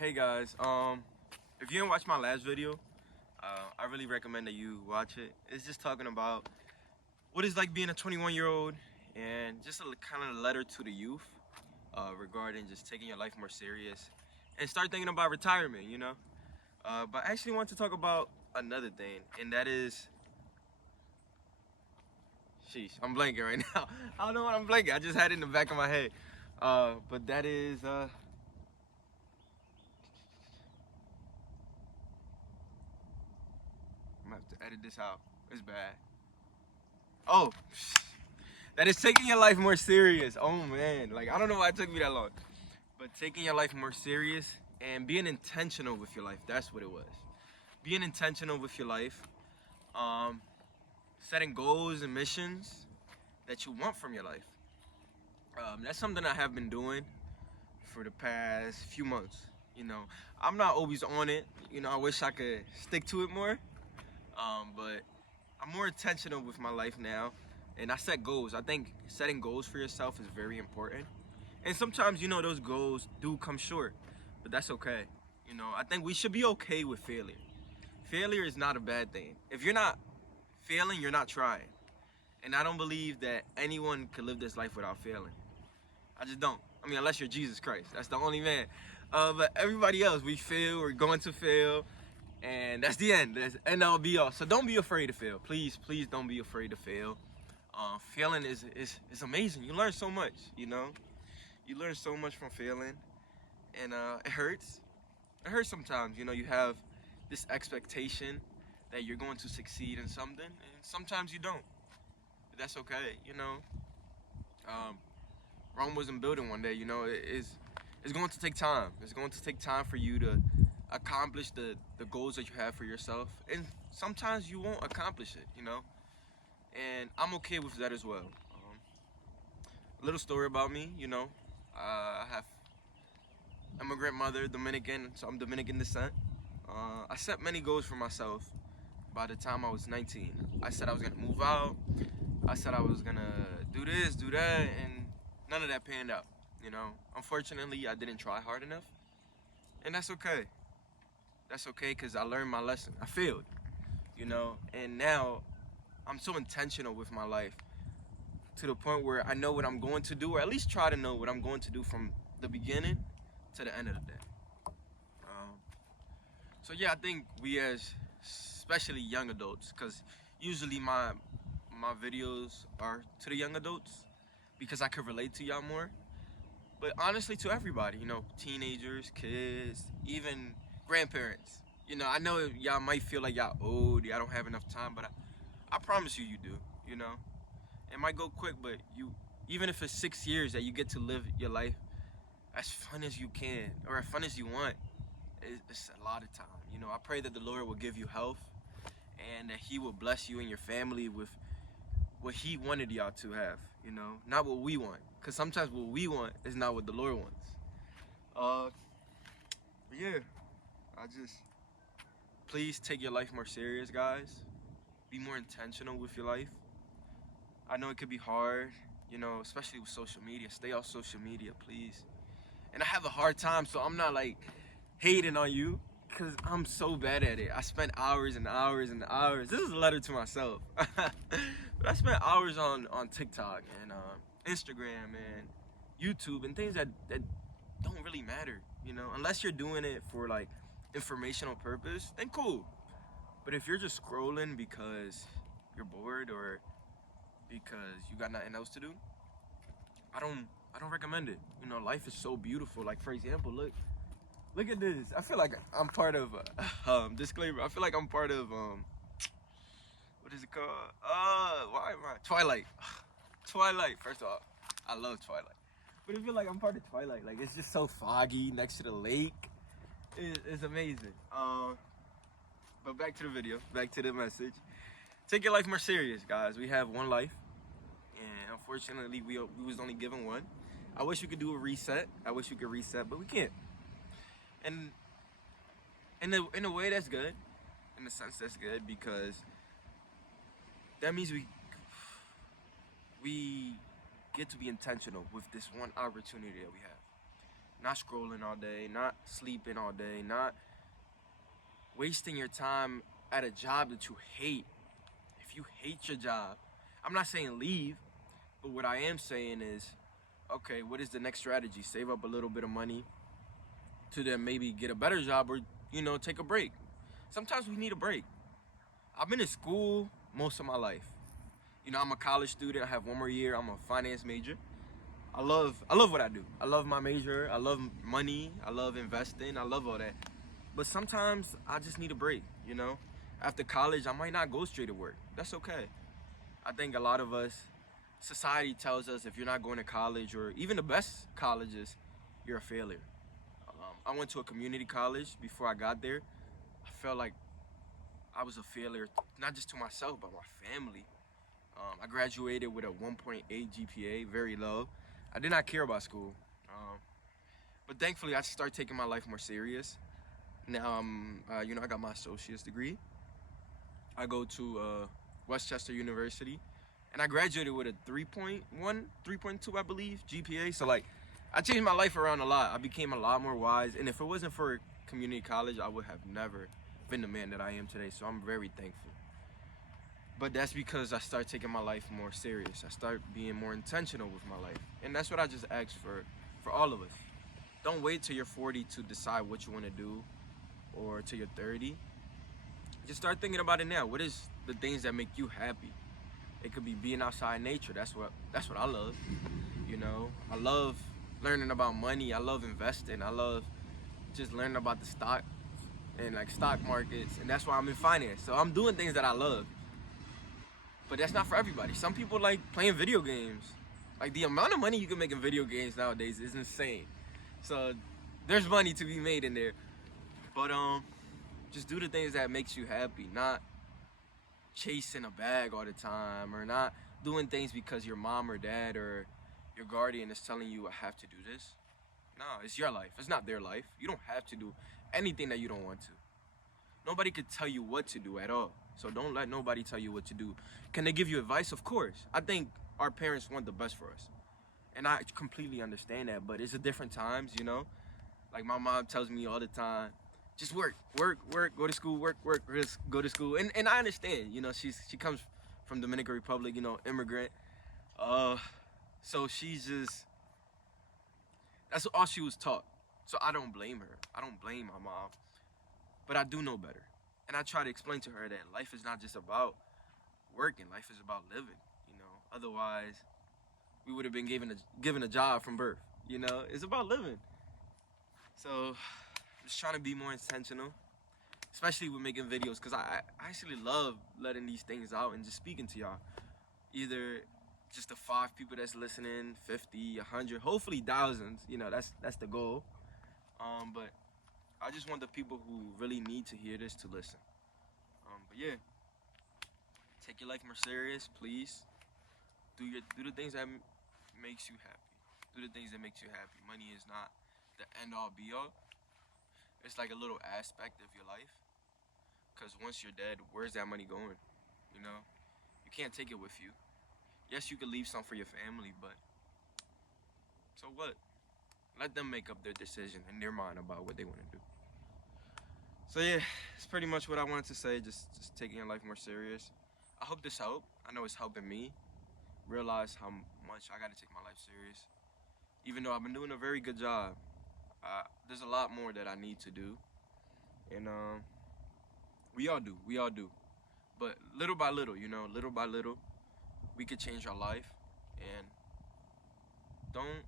Hey guys, if you didn't watch my last video, I really recommend that you watch it. It's just talking about what it's like being a 21-year-old and just a kind of letter to the youth regarding just taking your life more serious and start thinking about retirement, But I actually want to talk about another thing, and that is, sheesh, I'm blanking right now. I don't know what I'm blanking. I just had it in the back of my head. But that is, I'm gonna have to edit this out. It's bad. Oh, that is taking your life more serious. Oh man, like I don't know why it took me that long, but taking your life more serious and being intentional with your life. That's what it was. Being intentional with your life, um, setting goals and missions that you want from your life. That's something I have been doing for the past few months. You know, I'm not always on it. I wish I could stick to it more. But I'm more intentional with my life now, and I set goals. I think setting goals for yourself is very important. And sometimes, those goals do come short, but that's okay. I think we should be okay with failure. Failure is not a bad thing. If you're not failing, you're not trying. And I don't believe that anyone could live this life without failing. I just don't. I mean, unless you're Jesus Christ. That's the only man. But everybody else, we fail, we're going to fail. And that's the end. That's end all be all. So don't be afraid to fail. Please, please don't be afraid to fail. Failing is amazing. You learn so much, You learn so much from failing. And it hurts. It hurts sometimes. You have this expectation that you're going to succeed in something. And sometimes you don't. But that's okay. Um, Rome wasn't built in one day. It's going to take time. It's going to take time for you to accomplish the goals that you have for yourself. And sometimes you won't accomplish it. And I'm okay with that as well. A little story about me, I have immigrant mother, Dominican, so I'm Dominican descent. I set many goals for myself by the time I was 19. I said I was gonna move out. I said I was gonna do this, do that, and none of that panned out. Unfortunately, I didn't try hard enough, and that's okay. That's okay because I learned my lesson. I failed, and now I'm so intentional with my life to the point where I know what I'm going to do, or at least try to know what I'm going to do from the beginning to the end of the day. Um, so yeah, I think we as especially young adults, because usually my videos are to the young adults because I could relate to y'all more. But honestly, to everybody, teenagers, kids, even grandparents. I know y'all might feel like y'all old, y'all don't have enough time, but I promise you do. You know, it might go quick, but even if it's 6 years that you get to live your life as fun as you can or as fun as you want, it's a lot of time. I pray that the Lord will give you health and that He will bless you and your family with what He wanted y'all to have. Not what we want, because sometimes what we want is not what the Lord wants. Uh, yeah, I just please take your life more serious, guys. Be more intentional with your life. I know it could be hard, especially with social media. Stay off social media, please. And I have a hard time, so I'm not like hating on you because I'm so bad at it. I spent hours and hours and hours. This is a letter to myself. But I spent hours on TikTok and Instagram and YouTube and things that don't really matter, unless you're doing it for like informational purpose, then cool. But if you're just scrolling because you're bored or because you got nothing else to do, I don't recommend it. Life is so beautiful. Like for example, look at this. I feel like I'm part of disclaimer. I feel like I'm part of what is it called? Why am I Twilight? Twilight. First of all, I love Twilight, but I feel like I'm part of Twilight. Like it's just so foggy next to the lake. It's amazing. But back to the video. Back to the message. Take your life more serious, guys. We have one life, and unfortunately, we was only given one. I wish we could do a reset. I wish we could reset, but we can't. And in a way, that's good. In a sense, that's good because that means we get to be intentional with this one opportunity that we have. not scrolling all day, not sleeping all day, not wasting your time at a job that you hate. If you hate your job, I'm not saying leave, but what I am saying is, okay, what is the next strategy? Save up a little bit of money to then maybe get a better job or, take a break. Sometimes we need a break. I've been in school most of my life. I'm a college student. I have one more year. I'm a finance major. I love what I do. I love my major. I love money. I love investing. I love all that. But sometimes I just need a break. After college, I might not go straight to work. That's okay. I think a lot of us, society tells us if you're not going to college or even the best colleges, you're a failure. I went to a community college before I got there. I felt like I was a failure, not just to myself, but my family. I graduated with a 1.8 GPA, very low. I did not care about school. But thankfully, I started taking my life more serious. Now, I got my associate's degree. I go to Westchester University, and I graduated with a 3.1, 3.2, I believe, GPA. So, I changed my life around a lot. I became a lot more wise, and if it wasn't for community college, I would have never been the man that I am today. So I'm very thankful. But that's because I started taking my life more serious. I started being more intentional with my life, and that's what I just ask for all of us. Don't wait till you're 40 to decide what you want to do, or till you're 30. Just start thinking about it now. What is the things that make you happy? It could be being outside in nature. That's what I love. I love learning about money. I love investing. I love just learning about the stock and stock markets, and that's why I'm in finance. So I'm doing things that I love. But that's not for everybody. Some people like playing video games. Like, the amount of money you can make in video games nowadays is insane. So there's money to be made in there. But just do the things that makes you happy, not chasing a bag all the time, or not doing things because your mom or dad or your guardian is telling you, I have to do this. No, it's your life. It's not their life. You don't have to do anything that you don't want to. Nobody could tell you what to do at all. So don't let nobody tell you what to do. Can they give you advice? Of course. I think our parents want the best for us. And I completely understand that, but it's a different times. Like, my mom tells me all the time, just work, go to school, work, just go to school. And I understand, she comes from Dominican Republic, immigrant. So she's just, that's all she was taught. So I don't blame her. I don't blame my mom. But I do know better. And I try to explain to her that life is not just about working. Life is about living. Otherwise, we would have been given a job from birth. It's about living. So I'm just trying to be more intentional, especially with making videos, because I actually love letting these things out and just speaking to y'all. Either just the 5 people that's listening, 50, 100, hopefully thousands. That's the goal. But I just want the people who really need to hear this to listen. But yeah, take your life more serious, please. Do the things that makes you happy. Do the things that makes you happy. Money is not the end all be all. It's like a little aspect of your life. Cause once you're dead, where's that money going? You can't take it with you. Yes, you could leave some for your family, but so what? Let them make up their decision in their mind about what they want to do. So yeah, it's pretty much what I wanted to say. Just taking your life more serious. I hope this helped. I know it's helping me realize how much I got to take my life serious. Even though I've been doing a very good job, there's a lot more that I need to do. And we all do. But little by little, little by little, we could change our life. And don't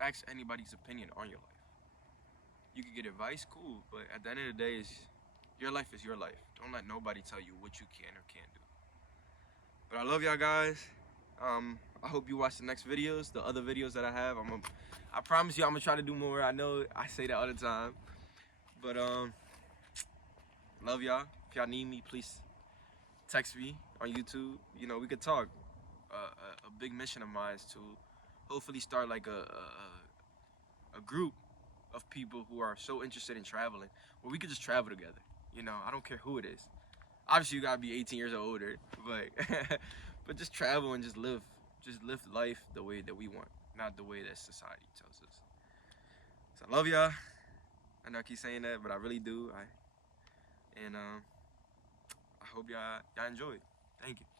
ask anybody's opinion on your life. You can get advice, cool, but at the end of the day, your life is your life. Don't let nobody tell you what you can or can't do. But I love y'all guys. I hope you watch the next videos, the other videos that I have. I promise you I'm gonna try to do more. I know I say that all the time. But love y'all. If y'all need me, please text me on YouTube. We could talk. A big mission of mine is to hopefully start like a group of people who are so interested in traveling, where we could just travel together. I don't care who it is. Obviously, you gotta be 18 years or older, but just travel and just live life the way that we want, not the way that society tells us. So I love y'all. I know I keep saying that, but I really do. I hope y'all enjoyed. Thank you.